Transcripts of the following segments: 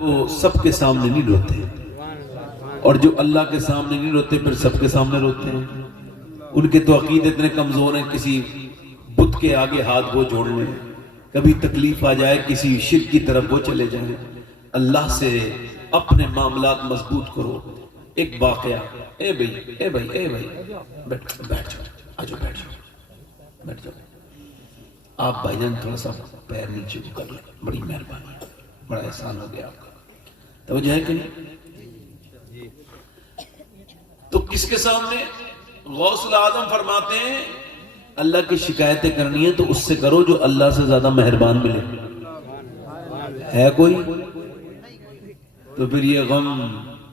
وہ سب کے سامنے نہیں روتے، اور جو اللہ کے سامنے نہیں روتے پھر سب کے سامنے روتے ہیں۔ ان کے تو عقیدے اتنے کمزور ہیں، کسی بت کے آگے ہاتھ وہ جوڑ لیں، کبھی تکلیف آ جائے کسی شرک کی طرف وہ چلے جائیں۔ اللہ سے اپنے معاملات مضبوط کرو۔ ایک واقعہ، اے بھائی بیٹھ جاؤ، آجو بیٹھ جاؤ۔ آپ بھائی جان تھوڑا سا پیر نیچے کر لیں، بڑی مہربانی، بڑا احسان ہو گیا آپ کا، توجہ ہے کہ نہیں؟ تو کس کے سامنے؟ غوث الاعظم فرماتے ہیں اللہ کی شکایتیں کرنی ہے تو اس سے کرو جو اللہ سے زیادہ مہربان ملے۔ ہے کوئی؟ تو پھر یہ غم،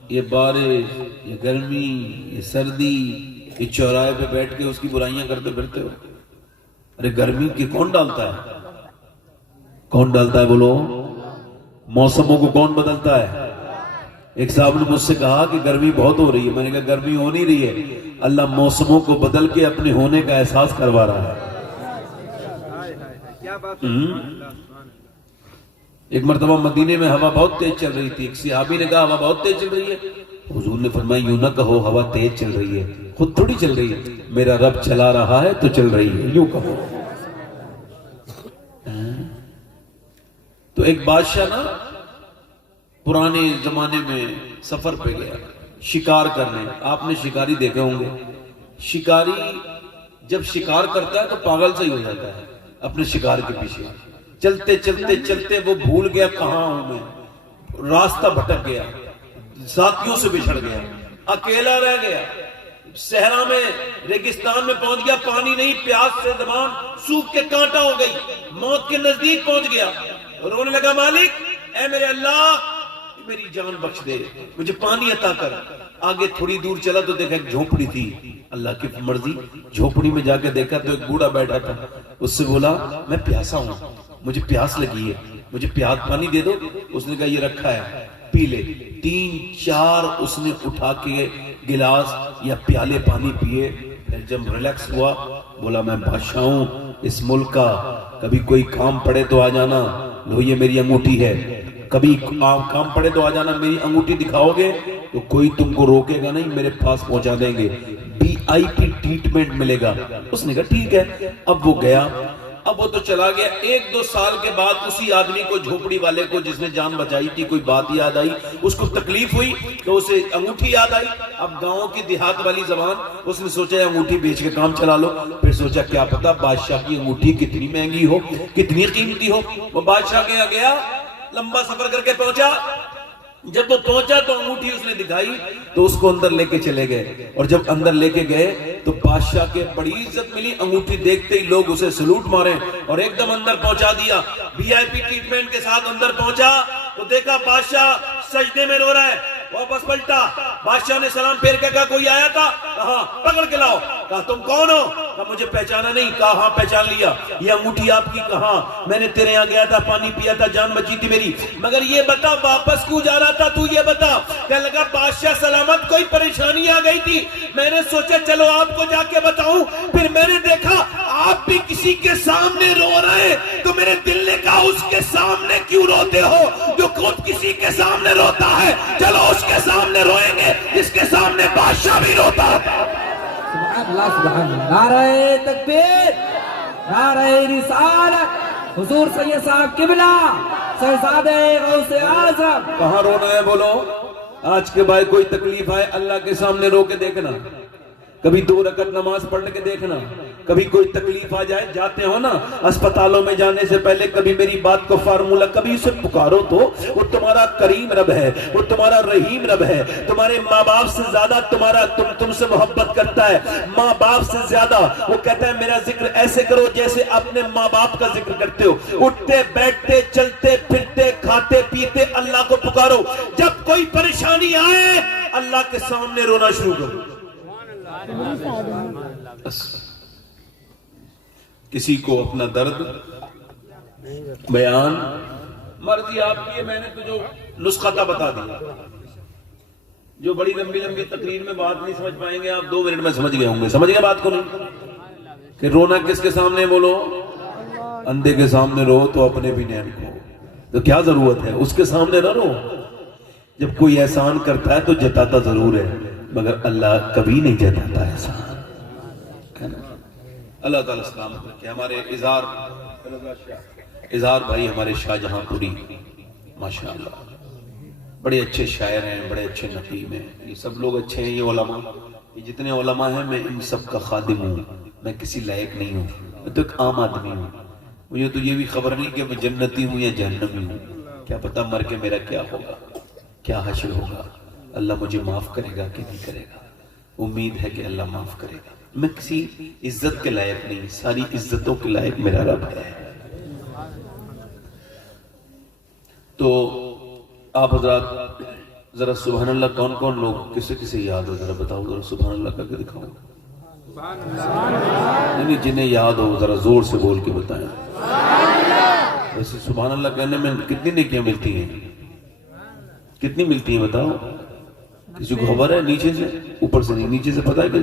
یہ بارش، یہ گرمی، یہ سردی، یہ چوراہے پہ بیٹھ کے اس کی برائیاں کرتے پھرتے ہو۔ ارے گرمی کی کون ڈالتا ہے؟ کون ڈالتا ہے بولو؟ موسموں کو کون بدلتا ہے؟ ایک صاحب نے مجھ سے کہا کہ گرمی بہت ہو رہی ہے، میں نے کہا گرمی ہو نہیں رہی ہے، اللہ موسموں کو بدل کے اپنے ہونے کا احساس کروا رہا ہے۔ ایک مرتبہ مدینے میں ہوا بہت تیز چل رہی تھی، ایک صحابی نے کہا ہوا بہت تیز چل رہی ہے، حضور نے فرمایا یوں نہ کہو ہوا تیز چل رہی ہے، خود تھوڑی چل رہی ہے، میرا رب چلا رہا ہے تو چل رہی ہے، یوں کہو۔ تو ایک بادشاہ نا پرانے زمانے میں سفر پہ گیا شکار کرنے۔ آپ نے شکاری دیکھے ہوں گے، شکاری جب شکار کرتا ہے تو پاگل سے ہی ہو جاتا ہے اپنے شکار کے پیچھے، چلتے چلتے چلتے وہ بھول گیا کہاں ہوں میں، راستہ بھٹک گیا، ساتھیوں سے بچھڑ گیا، اکیلا رہ گیا، صحرا میں ریگستان میں پہنچ گیا، پانی نہیں، پیاس سے زبان سوکھ کے کانٹا ہو گئی، موت کے نزدیک پہنچ گیا، رونے لگا مالک اے میرے اللہ میری جان بخش دے، مجھے پانی عطا کر۔ آگے تھوڑی دور چلا تو دیکھا ایک جھونپڑی تھی، اللہ کی مرضی جھونپڑی میں جا کے دیکھا تو ایک بوڑھا بیٹھا تھا، اس سے بولا میں پیاسا ہوں، مجھے پیاس لگی ہے، مجھے پانی دے دو۔ اس نے کہا یہ رکھا ہے پی لے۔ 3-4 اس نے اٹھا کے گلاس یا پیالے پانی پیے، جب ریلیکس ہوا بولا میں بادشاہ ہوں اس ملک کا، کبھی کوئی کام پڑے تو آ جانا، لو یہ میری انگوٹھی ہے، کبھی کام پڑے تو آ جانا، میری انگوٹھی دکھاؤ گے تو کوئی تم کو روکے گا نہیں، میرے پاس پہنچا دیں گے، VIP ٹریٹمنٹ ملے گا۔ اس نے کہا ٹھیک ہے۔ اب وہ گیا، اب وہ تو چلا گیا، 1-2 سال کے بعد اسی آدمی کو، جھوپڑی والے کو جس نے جان بچائی تھی، کوئی بات یاد آئی، اس کو تکلیف ہوئی تو اسے انگوٹھی یاد آئی۔ اب گاؤں کی دیہات والی زبان، اس نے سوچا انگوٹھی بیچ کے کام چلا لو، پھر سوچا کیا پتا بادشاہ کی انگوٹھی کتنی مہنگی ہو، کتنی قیمتی ہو۔ وہ بادشاہ گیا لمبا سفر کر کے پہنچا، جب وہ پہنچا تو انگوٹھی اس نے دکھائی تو اس کو اندر لے کے چلے گئے، اور جب اندر لے کے گئے تو بادشاہ کے بڑی عزت ملی، انگوٹھی دیکھتے ہی لوگ اسے سلوٹ مارے اور ایک دم اندر پہنچا دیا۔ VIP ٹریٹمنٹ کے ساتھ اندر پہنچا تو دیکھا بادشاہ سجدے میں رو رہا ہے، واپس پلٹا، بادشاہ نے سلام پھیر کے کہا کوئی آیا تھا؟ کہا پکڑ کے لاؤ۔ کہا تم کون ہو؟ کہا مجھے پہچانا نہیں۔ کہا ہاں پہچان لیا، یہ انگوٹھی آپ کی؟ کہاں میں نے تیرے یہاں گیا تھا، پانی پیا تھا، جان بچی تھی میری، مگر یہ بتا واپس کیوں جا رہا تھا تو یہ بتا۔ کہنے لگا بادشاہ سلامت کوئی پریشانی آ گئی تھی، میں نے سوچا چلو آپ کو جا کے بتاؤں، پھر میں نے دیکھا آپ بھی کسی کے سامنے رو رہے ہیں تو میرے دل نے کہا اس کے سامنے کیوں روتے ہو جو خود کسی کے سامنے روتا ہے، چلو اس کے سامنے روئیں گے جس کے سامنے بادشاہ بھی روتا ہے۔ سبحان اللہ سبحان اللہ، نعرہ تکبیر، نعرہ رسالت، حضور سید صاحب قبلہ شہزادہ غوث اعظم۔ کہاں رونا ہے بولو؟ آج کے بھائی کوئی تکلیف آئے اللہ کے سامنے رو کے دیکھنا، کبھی 2 رکعت نماز پڑھ کے دیکھنا، کبھی کوئی تکلیف آ جائے، جاتے ہو نا اسپتالوں میں جانے سے پہلے کبھی میری بات کو فارمولہ، کبھی اسے پکارو تو وہ تمہارا کریم رب ہے، وہ تمہارا رحیم رب ہے، تمہارے ماں باپ سے زیادہ تم سے محبت کرتا ہے، ماں باپ سے زیادہ وہ کہتا ہے میرا ذکر ایسے کرو جیسے اپنے ماں باپ کا ذکر کرتے ہو، اٹھتے بیٹھتے چلتے پھرتے کھاتے پیتے اللہ کو پکارو، جب کوئی پریشانی آئے اللہ کے سامنے رونا شروع کرو۔ کسی کو اپنا درد بیان، مرضی آپ کی ہے، میں نے تو جو نسخہ تھا بتا دیا، جو بڑی لمبی لمبی تقریر میں بات نہیں سمجھ پائیں گے آپ 2 منٹ میں سمجھ گئے ہوں گے، سمجھ گئے بات کو نہیں؟ کہ رونا کس کے سامنے بولو؟ اندھے کے سامنے رو تو اپنے بھی نہیں کو، تو کیا ضرورت ہے اس کے سامنے نہ رو. جب کوئی احسان کرتا ہے تو جتاتا ضرور ہے مگر اللہ کبھی نہیں جتاتا احسان. اللہ تعالیٰ سلامت رکھے. ہمارے اظہار بھائی ہمارے شاہ جہاں پوری ماشاءاللہ بڑے اچھے شاعر ہیں, بڑے اچھے نقیب ہیں. یہ سب لوگ اچھے ہیں. یہ علماء, یہ جتنے علماء ہیں میں ان سب کا خادم ہوں. میں کسی لائق نہیں ہوں, میں تو ایک عام آدمی ہوں. مجھے تو یہ بھی خبر نہیں کہ میں جنتی ہوں یا جہنمی ہوں. کیا پتہ مر کے میرا کیا ہوگا, کیا حشر ہوگا. اللہ مجھے معاف کرے گا کہ نہیں کرے گا. امید ہے کہ اللہ معاف کرے گا. میں کسی عزت کے لائق نہیں, ساری عزتوں کے لائق میرا رب ہے. تو آپ حضرات ذرا سبحان اللہ کون کون لوگ کسے کسے یاد ہو ذرا بتاؤ, ذرا سبحان اللہ کر کے دکھاؤ. یعنی جنہیں یاد ہو ذرا زور سے بول کے بتائیں. ویسے سبحان اللہ کہنے میں کتنی نیکیاں ملتی ہیں, کتنی ملتی ہیں بتاؤ. کسی کو خبر ہے؟ نیچے سے, اوپر سے نہیں, نیچے سے پتا ہے کہ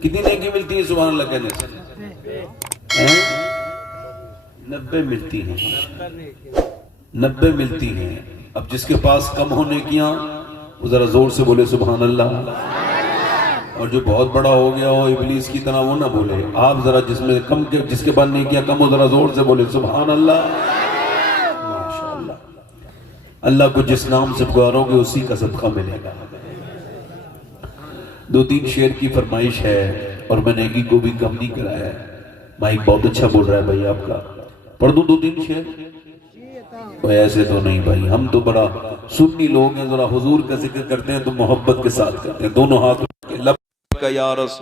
کتنی نیکی ملتی ہے سبحان اللہ کہنے سے؟ 90 ملتی ہیں, 90 ملتی ہیں. اب جس کے پاس کم ہونے کیاں وہ ذرا زور سے بولے سبحان اللہ, اور جو بہت بڑا ہو گیا ہو ابلیس کی طرح وہ نہ بولے. آپ ذرا جس میں کم کے, جس کے پاس نہیں کیا کم ہو, ذرا زور سے بولے سبحان اللہ. ماشاءاللہ, اللہ کو جس نام سے پکارو گے اسی کا صدقہ ملے گا. 2-3 شعر کی فرمائش ہے اور میں نیکی کو بھی کم نہیں کرایا ہے. مائک بہت اچھا بول رہا ہے بھائی آپ کا, پڑھ دوں 2-3 شعر؟ ایسے تو نہیں بھائی, ہم تو بڑا سنی لوگ ہیں. ذرا حضور کا ذکر کرتے ہیں تو محبت کے ساتھ کرتے ہیں. دونوں ہاتھ لب کا یا رسول